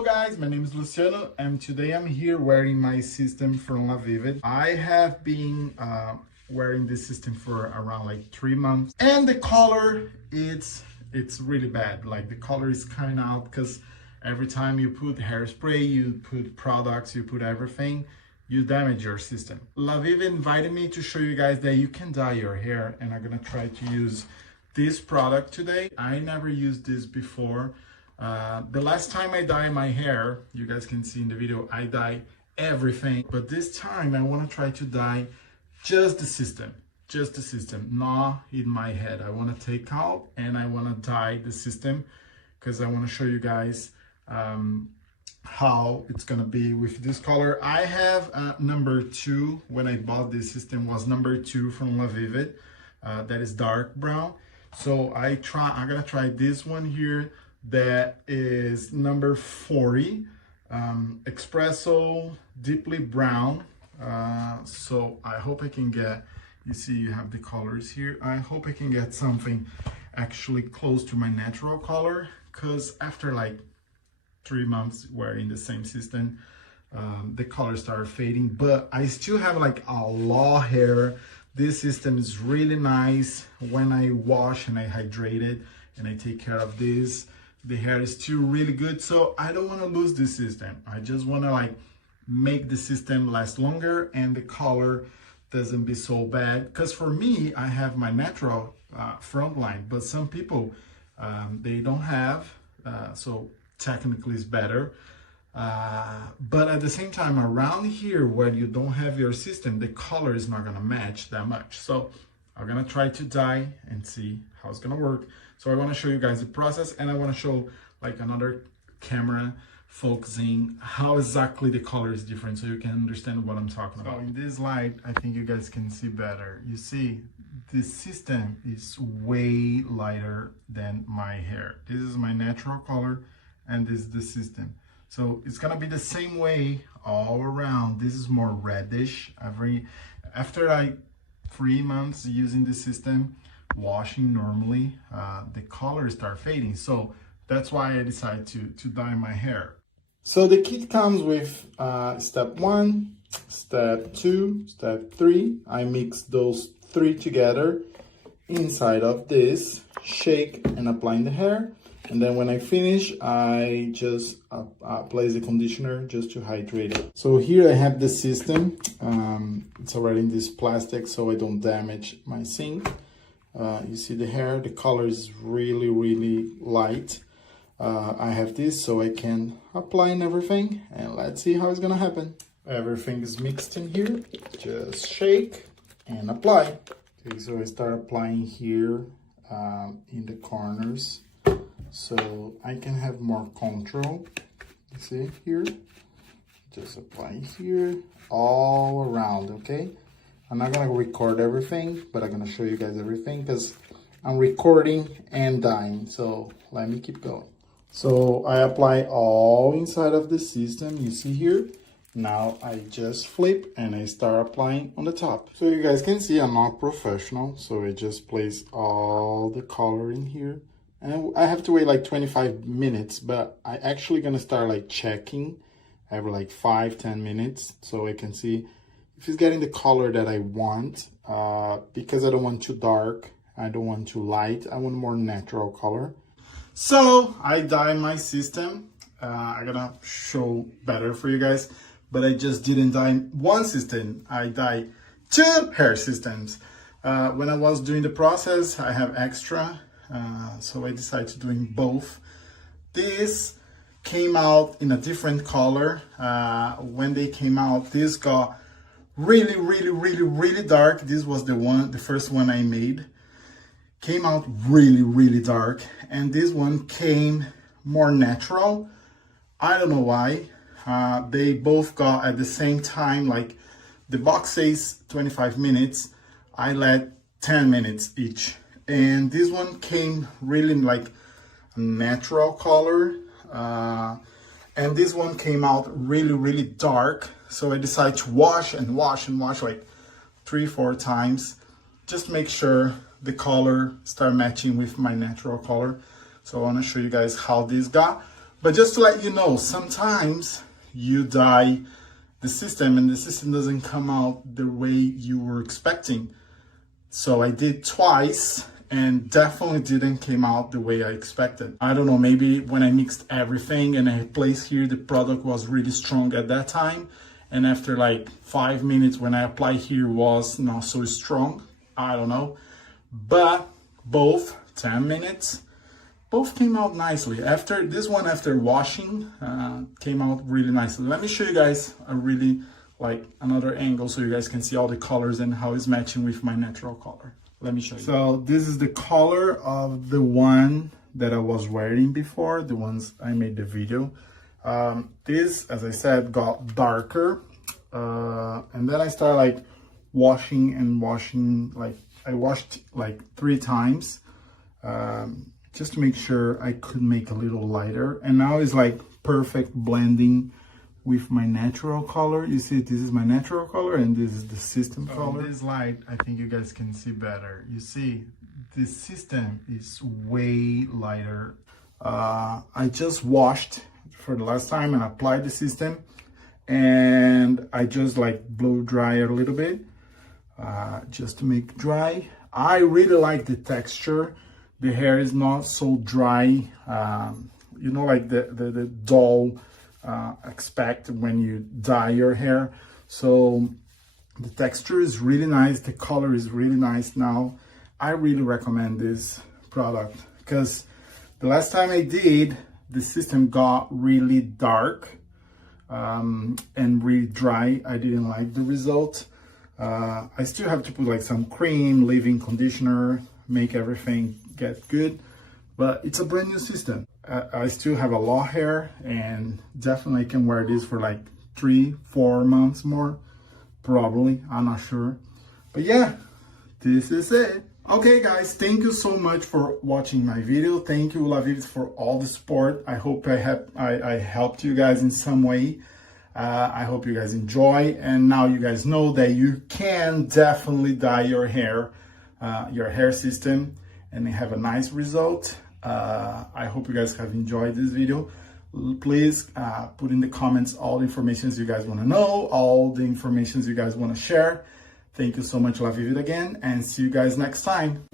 Hello guys, my name is Luciano and today I'm here wearing my system from LaVivid. I have been wearing this system for around like 3 months and the color it's really bad. Like the color is coming out because every time you put hairspray, you put products, you put everything, you damage your system. LaVivid invited me to show you guys that you can dye your hair and I'm gonna try to use this product today. I never used this before. The last time I dye my hair, you guys can see in the video, I dye everything. But this time I want to try to dye just the system, not in my head. I want to take out and I want to dye the system because I want to show you guys how it's going to be with this color. I have number 2. When I bought this system was number 2 from LaVivid. That is dark brown. So I'm going to try this one here. That is number 40, espresso, deeply brown. So I hope I can get, you see you have the colors here. I hope I can get something actually close to my natural color, because after like 3 months wearing the same system, the colors start fading, but I still have like a lot of hair. This system is really nice. When I wash and I hydrate it and I take care of this, the hair is still really good. So I don't want to lose this system. I just want to like make the system last longer and the color doesn't be so bad. Because for me, I have my natural front line, but some people they don't have, so technically it's better. But at the same time, around here where you don't have your system, the color is not gonna match that much. So I'm gonna try to dye and see how it's gonna work. So I want to show you guys the process, and I want to show like another camera focusing how exactly the color is different so you can understand what I'm talking about. So in this light, I think you guys can see better. You see, this system is way lighter than my hair. This is my natural color and this is the system. So it's gonna be the same way all around. This is more reddish. After 3 months using the system, washing normally, the colors start fading. So that's why I decided to dye my hair. So the kit comes with step 1, step 2, step 3. I mix those 3 together inside of this, shake and apply in the hair. And then when I finish, I just place the conditioner just to hydrate it. So here I have the system. It's already in this plastic so I don't damage my sink. You see the hair, the color is really light. I have this so I can apply in everything, and let's see how it's gonna happen. Everything is mixed in here, just shake and apply. Okay, so I start applying here in the corners so I can have more control. You see here, just apply here all around. Okay, I'm not gonna record everything, but I'm gonna show you guys everything because I'm recording and dyeing. So let me keep going. So I apply all inside of the system, you see here. Now I just flip and I start applying on the top. So you guys can see I'm not professional, so I just place all the color in here. And I have to wait like 25 minutes, but I actually gonna start like checking every like 5-10 minutes so I can see if it's getting the color that I want, because I don't want too dark, I don't want too light, I want more natural color. So I dye my system. I'm gonna show better for you guys, but I just didn't dye one system, I dye 2 hair systems. When I was doing the process, I have extra, so I decided to doing both. This came out in a different color. When they came out, this got really dark. This was the first one I made. Came out really dark, and this one came more natural. I don't know why. They both got at the same time, like the box says 25 minutes. I let 10 minutes each, and this one came really like a natural color, and this one came out really dark. So I decided to wash and wash like 3-4 times, just make sure the color start matching with my natural color. So I want to show you guys how this got. But just to let you know, sometimes you dye the system and the system doesn't come out the way you were expecting. So I did twice and definitely didn't came out the way I expected. I don't know, maybe when I mixed everything and I placed here, the product was really strong at that time. And after like 5 minutes when I apply here was not so strong. I don't know. But both 10 minutes, both came out nicely. After this one, after washing, came out really nicely. Let me show you guys a really like another angle so you guys can see all the colors and how it's matching with my natural color. Let me show you. So this is the color of the one that I was wearing before, the ones I made the video. This, as I said, got darker. And then I started like washing and washing, like I washed like 3 times. Just to make sure I could make a little lighter. And now it's like perfect blending with my natural color. You see, this is my natural color and this is the system color. This light, I think you guys can see better. You see, the system is way lighter. I just washed for the last time and applied the system. And I just like blow dry a little bit, just to make dry. I really like the texture. The hair is not so dry, you know, like the dull expect when you dye your hair. So the texture is really nice. The color is really nice now. I really recommend this product because the last time I did, the system got really dark and really dry. I didn't like the result. I still have to put like some cream, leave-in conditioner, make everything get good, but it's a brand new system. I still have a lot of hair and definitely can wear this for like 3-4 months more, probably, I'm not sure. But yeah, this is it. Okay guys, thank you so much for watching my video. Thank you LaVivid for all the support. I hope I helped you guys in some way. I hope you guys enjoy, and now you guys know that you can definitely dye your hair system and have a nice result. I hope you guys have enjoyed this video. Please put in the comments all the information you guys want to know, all the information you guys want to share. Thank you so much, LaVivid again, and see you guys next time.